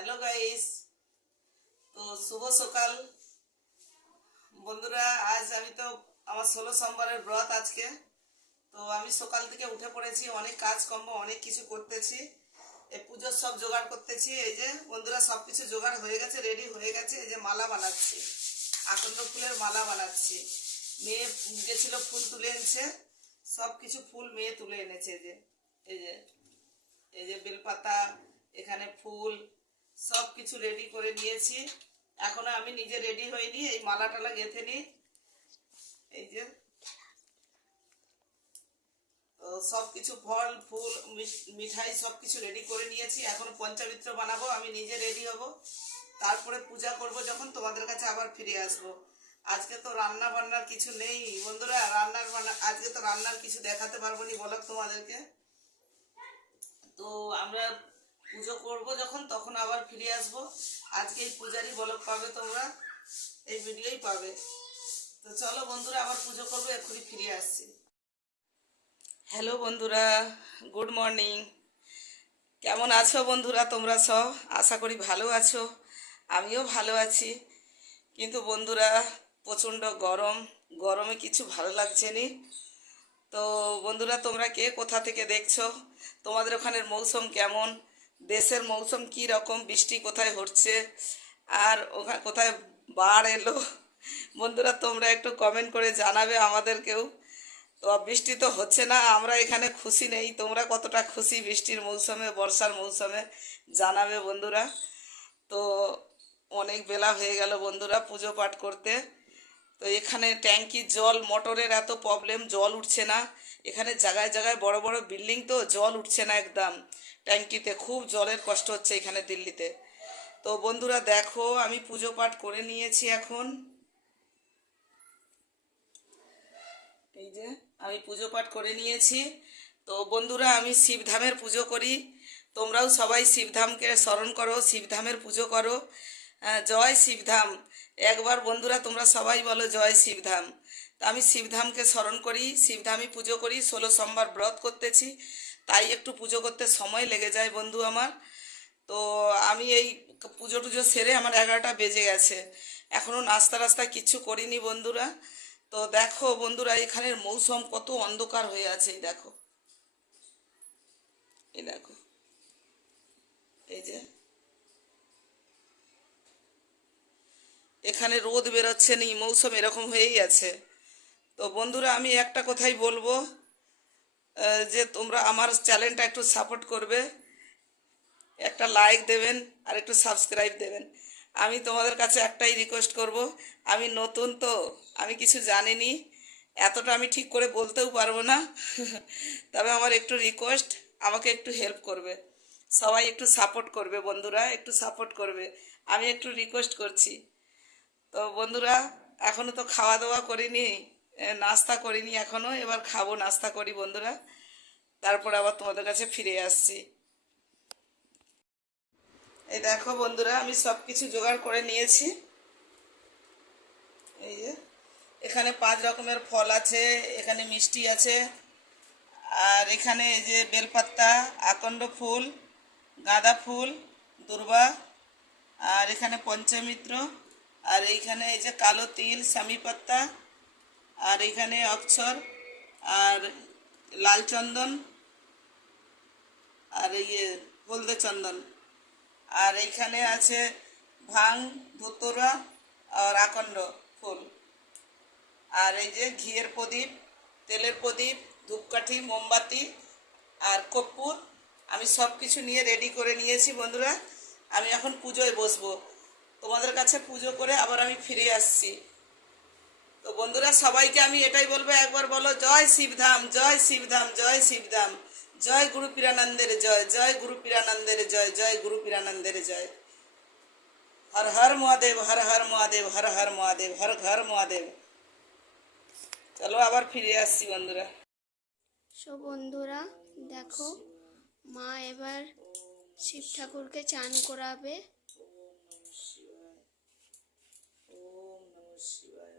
Hello guys. তো শুভ সকাল বন্ধুরা। আজ আমি তো আমার 16 সোমবারের ব্রত আজকে। তো আমি সকাল থেকে উঠে পড়েছি, অনেক কাজকর্ম অনেক কিছু করতেছি। এই পুজোর সব জোগাড় করতেছি। এই যে বন্ধুরা সব কিছু জোগাড় হয়ে গেছে, রেডি হয়ে গেছে। এই যে মালা বানাচ্ছি, আকন্দ ফুলের মালা বানাচ্ছি। মেয়ে গেছিল ফুল তুলে এনেছে, সব কিছু ফুল মেয়ে তুলে এনেছে। এই যে এই যে বেলপাতা, এখানে ফুল, সব কিছু রেডি করে নিয়েছি। এখনো আমি নিজে রেডি হইনি, এই মালা টালা গেঁথে নি। এই যে সব কিছু ফল ফুল মিঠাই সব কিছু রেডি করে নিয়েছি। এখন পঞ্চামৃত্র বানাবো, আমি নিজে রেডি হব, তারপরে পূজা করব। যখন তোমাদের কাছে আবার ফিরে আসব। আজকে তো রান্না বান্নার কিছু নেই বন্ধুরা, আজকে তো রান্নার কিছু দেখাতে পারবো নি বলো তোমাদেরকে। তো আমরা পুজো করব যখন, তখন আবার ফিরে আসব। আজকে এই পূজারই বলক পাবে তোমরা, এই ভিডিওই পাবে। তো চলো বন্ধুরা, আবার পুজো করবো, এক্ষুনি ফিরে আসছি। হ্যালো বন্ধুরা, গুড মর্নিং। কেমন আছো বন্ধুরা তোমরা সব? আশা করি ভালো আছো, আমিও ভালো আছি। কিন্তু বন্ধুরা প্রচণ্ড গরম, গরমে কিছু ভালো লাগছে নি। তো বন্ধুরা তোমরা কে কোথা থেকে দেখছো? তোমাদের ওখানের মৌসুম কেমন? দেশের মৌসুম কি রকম? বৃষ্টি কোথায় হচ্ছে আর ওখানে কোথায় বাড় এলো? বন্ধুরা তোমরা একটু কমেন্ট করে জানাবে আমাদেরকেও। তো বৃষ্টি তো হচ্ছে না, আমরা এখানে খুশি নেই। তোমরা কতটা খুশি বৃষ্টির মৌসুমে, বর্ষার মৌসুমে জানাবে বন্ধুরা। তো অনেক বেলা হয়ে গেল বন্ধুরা পুজো পাঠ করতে। তো এখানে ট্যাঙ্কির জল, মোটরের এত প্রবলেম, জল উঠছে না। এখানে জায়গায় জায়গায় বড় বড় বিল্ডিং, তো জল উঠছে না একদম ট্যাঙ্কিতে। খুব জলের কষ্ট হচ্ছে এখানে দিল্লিতে। তো বন্ধুরা দেখো, আমি পুজো পাঠ করে নিয়েছি এখন। এই যে আমি পুজো পাঠ করে নিয়েছি। তো বন্ধুরা আমি শিবধামের পুজো করি, তোমরাও সবাই শিবধামকে স্মরণ করো, শিবধামের পুজো করো। জয় শিবধাম। একবার বন্ধুরা তোমরা সবাই বলো জয় শিবধাম। তা আমি শিবধামকে স্মরণ করি, শিবধামই পুজো করি। 16 সোমবার ব্রত করতেছি, তাই একটু পুজো করতে সময় লেগে যায় বন্ধু আমার। তো আমি এই পুজো টুজো সেরে আমার 11টা বেজে গেছে, এখনও নাস্তা রাস্তা কিচ্ছু করিনি বন্ধুরা। তো দেখো বন্ধুরা এখানের মৌসুম কত অন্ধকার হয়ে আছে। এই দেখো, এই দেখো, এই যে এখানে রোদ বেরোচ্ছে নি, মৌসুম এরকম হয়েই আছে। তো বন্ধুরা আমি একটা কথাই বলবো, যে তোমরা আমার চ্যানেলটা একটু সাপোর্ট করবে, একটা লাইক দেবেন আর একটু সাবস্ক্রাইব দেবেন। আমি তোমাদের কাছে একটাই রিকোয়েস্ট করব, আমি নতুন তো, আমি কিছু জানিনি, এতটা আমি ঠিক করে বলতেও পারবো না। তবে আমার একটু রিকোয়েস্ট, আমাকে একটু হেল্প করবে, সবাই একটু সাপোর্ট করবে বন্ধুরা, একটু সাপোর্ট করবে, আমি একটু রিকোয়েস্ট করছি। তো বন্ধুরা এখনও তো খাওয়া দাওয়া করিনি, নাস্তা করিনি এখনও, এবার খাবো, নাস্তা করি বন্ধুরা, তারপর আবার তোমাদের কাছে ফিরে আসছি। এই দেখো বন্ধুরা আমি সব কিছু জোগাড় করে নিয়েছি। এই যে এখানে 5 রকমের ফল আছে, এখানে মিষ্টি আছে, আর এখানে এই যে বেলপাতা, আকন্দ ফুল, গাঁদা ফুল, দূর্বা, আর এখানে পঞ্চামৃত্র, আর এইখানে এই যে কালো তিল, স্বামী পাত্তা, আর এখানে অক্ষর, আর লাল চন্দন, আর এই হলদে চন্দন, আর এইখানে আছে ভাং, ধুতুরা, আর আকন্দ ফুল, আর এই যে ঘিয়ের প্রদীপ, তেলের প্রদীপ, ধূপকাঠি, মোমবাতি, আর কর্পূর। আমি সব কিছু নিয়ে রেডি করে নিয়েছি বন্ধুরা। আমি এখন পুজোয় বসবো, তোমাদের কাছে পুজো করে আবার আমি ফিরে আসছি। তো বন্ধুরা সবাইকে আমি এটাই বলবো, একবার বলো জয় শিবধাম, জয় শিবধাম, জয় শিবধাম। জয় গুরু পীরানন্দের জয়, জয় গুরু পীরানন্দের জয়, জয় গুরু পীরানন্দের জয়। হর হর মহাদেব, হর হর মহাদেব, হর হর মহাদেব, হর ঘর মহাদেব। চলো আবার ফিরে আসছি বন্ধুরা। সো বন্ধুরা দেখো, মা এবার শিব ঠাকুরকে চান করাবে। ওম নমঃ শিবায়, ওম নমঃ শিবায়।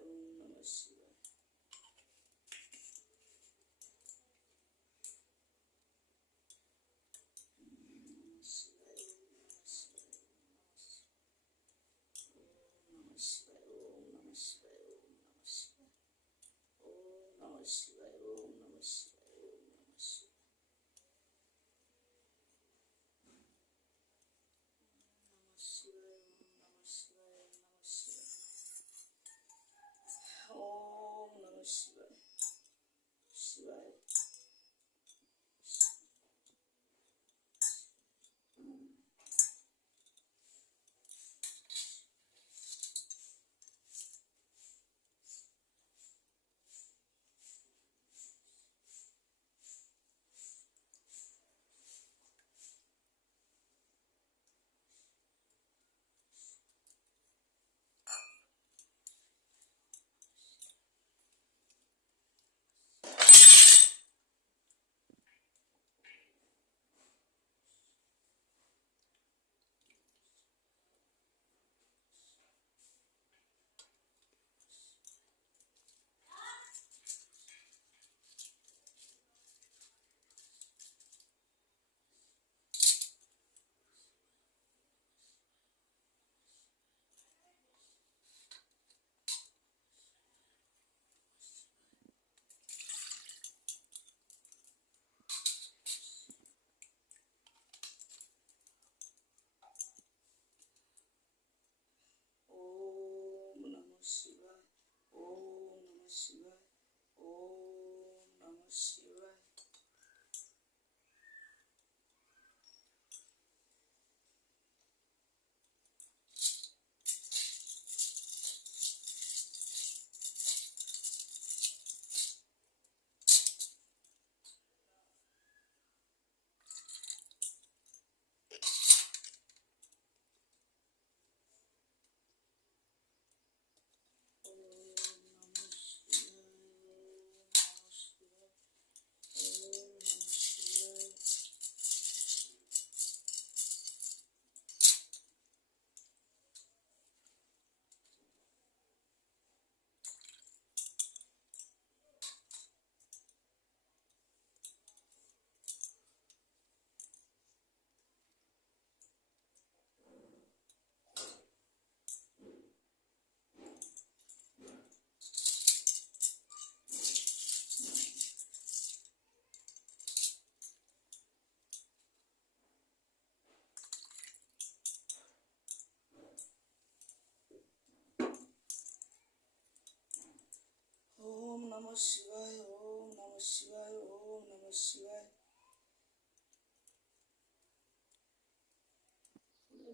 নমঃ শিবায়, ওম নমঃ শিবায়, ওম নমঃ শিবায়।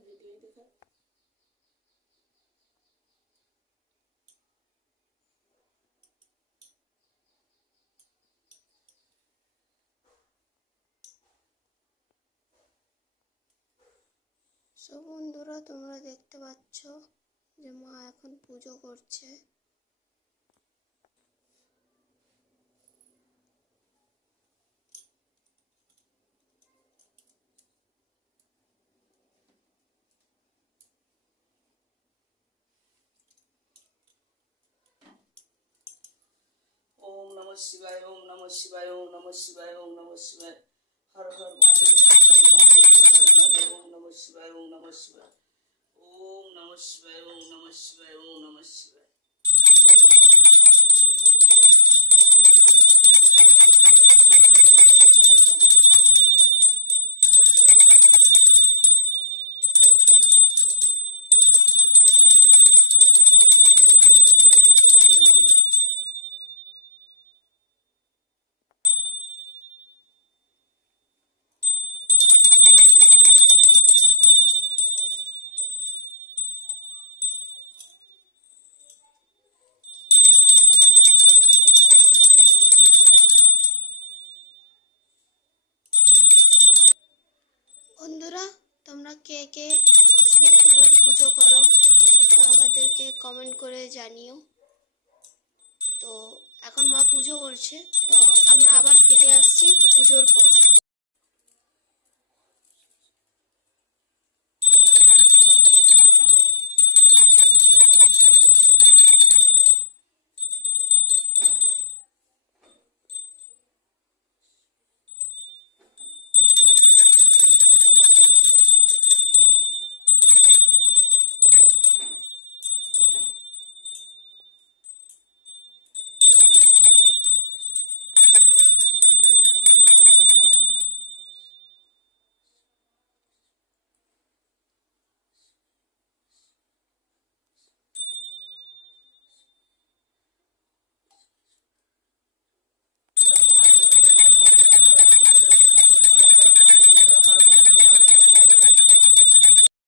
ভিডিও দেখা। সব বন্ধুরা তোমরা দেখতে পাচ্ছ যে মা এখন পুজো করছে। ওম নমঃ শিবায়, ওম নমঃ শিবায়, ওম নমঃ শিবায়, ওম নমঃ শিবায়। হর হর মহাদেব, হর হর মহাদেব, হর হর মহাদেব। ওম নমঃ শিবায়, ওম নমঃ শিবায়, ওম নমঃ শিবায়, ওম নমঃ শিবায়, ওম নমঃ শিবায়। বন্ধুরা তোমরা কে কে শিব ঠাকুরের পুজো করো সেটা আমাদেরকে কমেন্ট করে জানিও। তো এখন মা পুজো করছে, তো আমরা আবার ফিরে আসছি পুজোর পর।